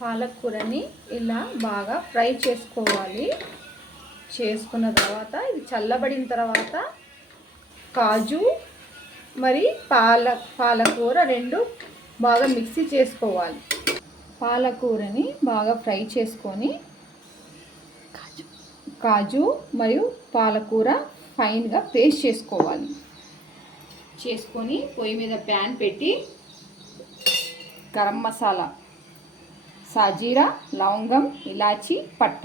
పాలకూరని ఇలా బాగా ఫ్రై చేసుకోవాలి. చేసుకున్న తర్వాత ఇది చల్లబడిన తర్వాత కాజు మరి పాలకూర రెండు బాగా మిక్సీ చేసుకోవాలి. పాలకూరని బాగా ఫ్రై చేసుకొని కాజు మరియు పాలకూర ఫైన్గా పేస్ట్ చేసుకోవాలి. చేసుకొని పొయ్యి మీద ప్యాన్ పెట్టి గరం మసాలా, సాజీరా, లవంగం, ఇలాచి, పట్ట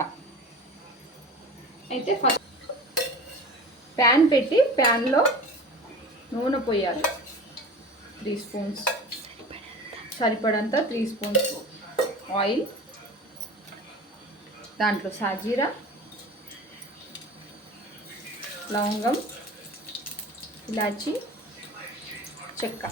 అయితే ఫస్ట్ ప్యాన్ పెట్టి ప్యాన్లో నూనె పోయాలి. 3 స్పూన్స్ సరిపడంత 3 స్పూన్స్ ఆయిల్. దాంట్లో సాజీరా, లవంగం, ఇలాచి, చెక్క,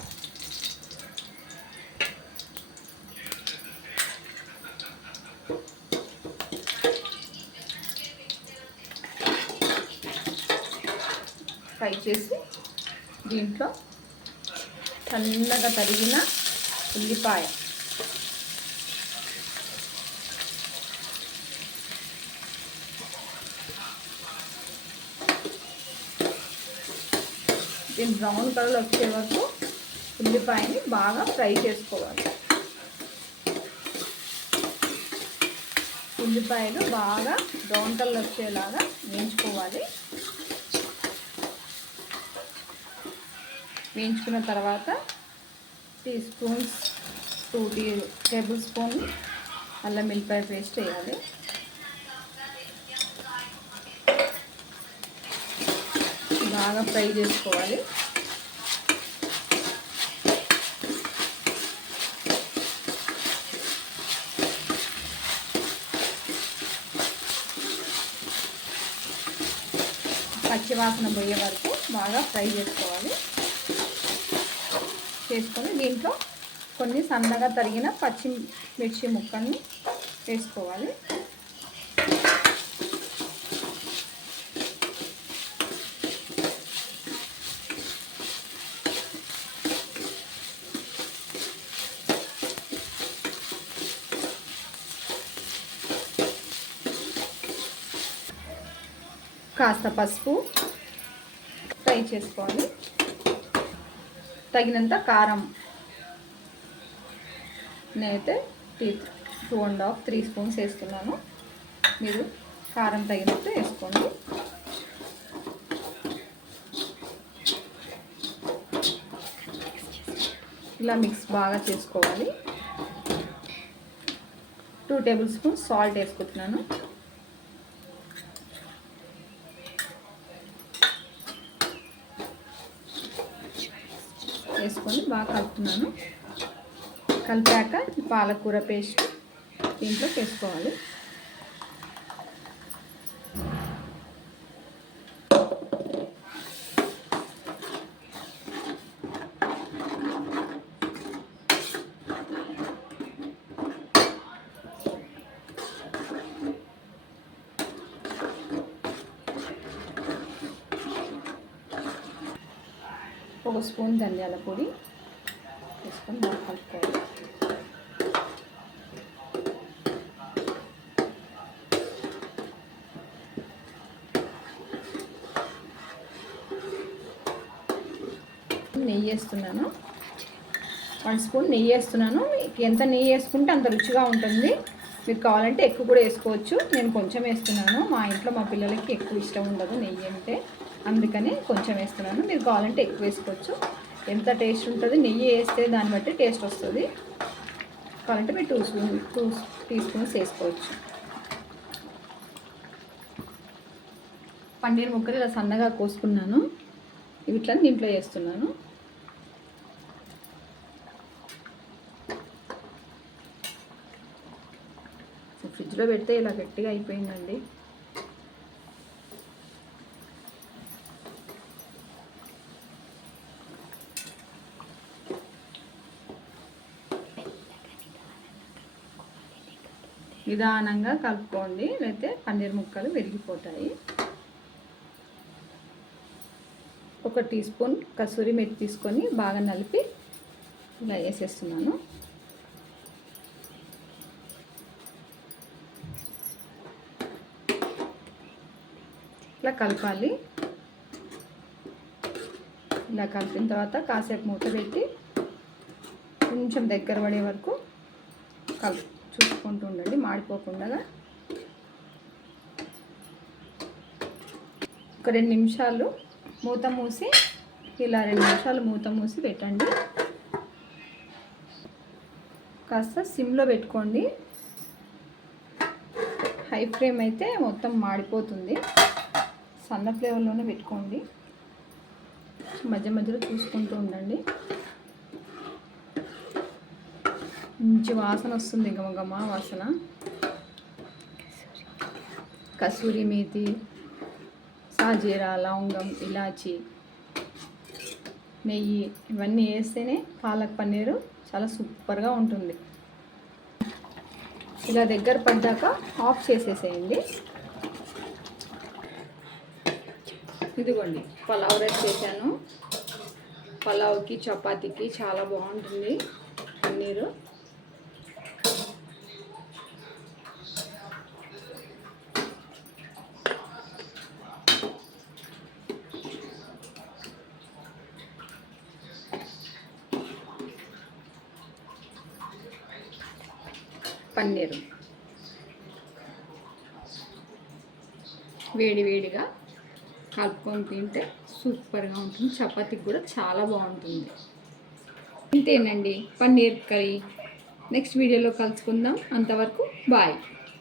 ఫ్రై చేసి దీంట్లో సన్నగా తరిగిన ఉల్లిపాయ, దీని బ్రౌన్ కలర్ వచ్చే వరకు ఉల్లిపాయని బాగా ఫ్రై చేసుకోవాలి. ఉల్లిపాయలు బాగా బ్రౌన్ కలర్ వచ్చేలాగా వేయించుకోవాలి. వేయించుకున్న తర్వాత 2 టేబుల్ స్పూన్ అల్లం వెల్లిపాయ పేస్ట్ వేయాలి. బాగా ఫ్రై చేసుకోవాలి. పచ్చివాసన పోయే వరకు బాగా ఫ్రై చేసుకోవాలి. చేసుకొని దీంట్లో కొన్ని సన్నగా తరిగిన పచ్చిమిర్చి ముక్కల్ని వేసుకోవాలి. కాస్త పసుపు ఫ్రై చేసుకోవాలి. తగినంత కారం, నేనైతే 2.5 3 స్పూన్స్ వేస్తున్నాను. మీరు కారం తగినట్టు వేసుకోండి. ఇలా మిక్స్ బాగా చేసుకోవాలి. 2 టేబుల్ స్పూన్స్ సాల్ట్ వేసుకుంటున్నాను. వేసుకొని బాగా కలుపుతున్నాను. కలిపాక పాలకూర పేస్ట్ దీంట్లో వేసుకోవాలి. ఒక స్పూన్ ధనియాల పొడి వేసుకొని బాగా కలుపుకోవాలి. నెయ్యి వేస్తున్నాను. 1 స్పూన్ నెయ్యి వేస్తున్నాను. మీకు ఎంత నెయ్యి వేసుకుంటే అంత రుచిగా ఉంటుంది. మీకు కావాలంటే ఎక్కువ కూడా వేసుకోవచ్చు. నేను కొంచెం వేస్తున్నాను. మా ఇంట్లో మా పిల్లలకి ఎక్కువ ఇష్టం ఉండదు నెయ్యి అంటే, అందుకని కొంచెం వేస్తున్నాను. మీరు కావాలంటే ఎక్కువ వేసుకోవచ్చు. ఎంత టేస్ట్ ఉంటుంది నెయ్యి వేస్తే దాన్ని బట్టి టేస్ట్ వస్తుంది. కావాలంటే మీరు 2 టీ స్పూన్స్ వేసుకోవచ్చు. పన్నీర్ ముక్కలు ఇలా సన్నగా కోసుకున్నాను. వీటిని దీంట్లో వేస్తున్నాను. ఫ్రిడ్జ్లో పెడితే ఇలా గట్టిగా అయిపోయిందండి. నిదానంగా కలుపుకోండి, లేకపోతే పన్నీర్ ముక్కలు విరిగిపోతాయి. 1 టీ స్పూన్ కసూరి మెతి తీసుకొని బాగా నలిపి ఇలా వేసేస్తున్నాను. ఇలా కలపాలి. ఇలా కలిపిన తర్వాత కాసేపు మూత పెట్టి కొంచెం దగ్గర పడే వరకు చూసుకుంటూ ఉండండి, మాడిపోకుండా. ఒక 2 నిమిషాలు మూత మూసి, ఇలా 2 నిమిషాలు మూత మూసి పెట్టండి. కాస్త సిమ్లో పెట్టుకోండి, హై ఫ్లేమ్ అయితే మొత్తం మాడిపోతుంది. సన్న ఫ్లేవర్లోనే పెట్టుకోండి. మధ్య మధ్యలో చూసుకుంటూ ఉండండి. మంచి వాసన వస్తుంది, గమగమ వాసన. కసూరి మేతి, సాజీరా, లవంగం, ఇలాచి, నెయ్యి ఇవన్నీ వేస్తేనే పాలక్ పన్నీరు చాలా సూపర్గా ఉంటుంది. ఇలా దగ్గర పడ్డాక ఆఫ్ చేసేసేయండి. ఇదిగోండి పలావ్ రైస్ చేశాను. పలావ్కి చపాతీకి చాలా బాగుంటుంది పన్నీరు. పన్నీరు వేడివేడిగా కలుపుకొని తింటే సూపర్గా ఉంటుంది. చపాతీకి కూడా చాలా బాగుంటుంది. ఇంతేనండి పన్నీర్ కర్రీ. నెక్స్ట్ వీడియోలో కలుసుకుందాం. అంతవరకు బాయ్.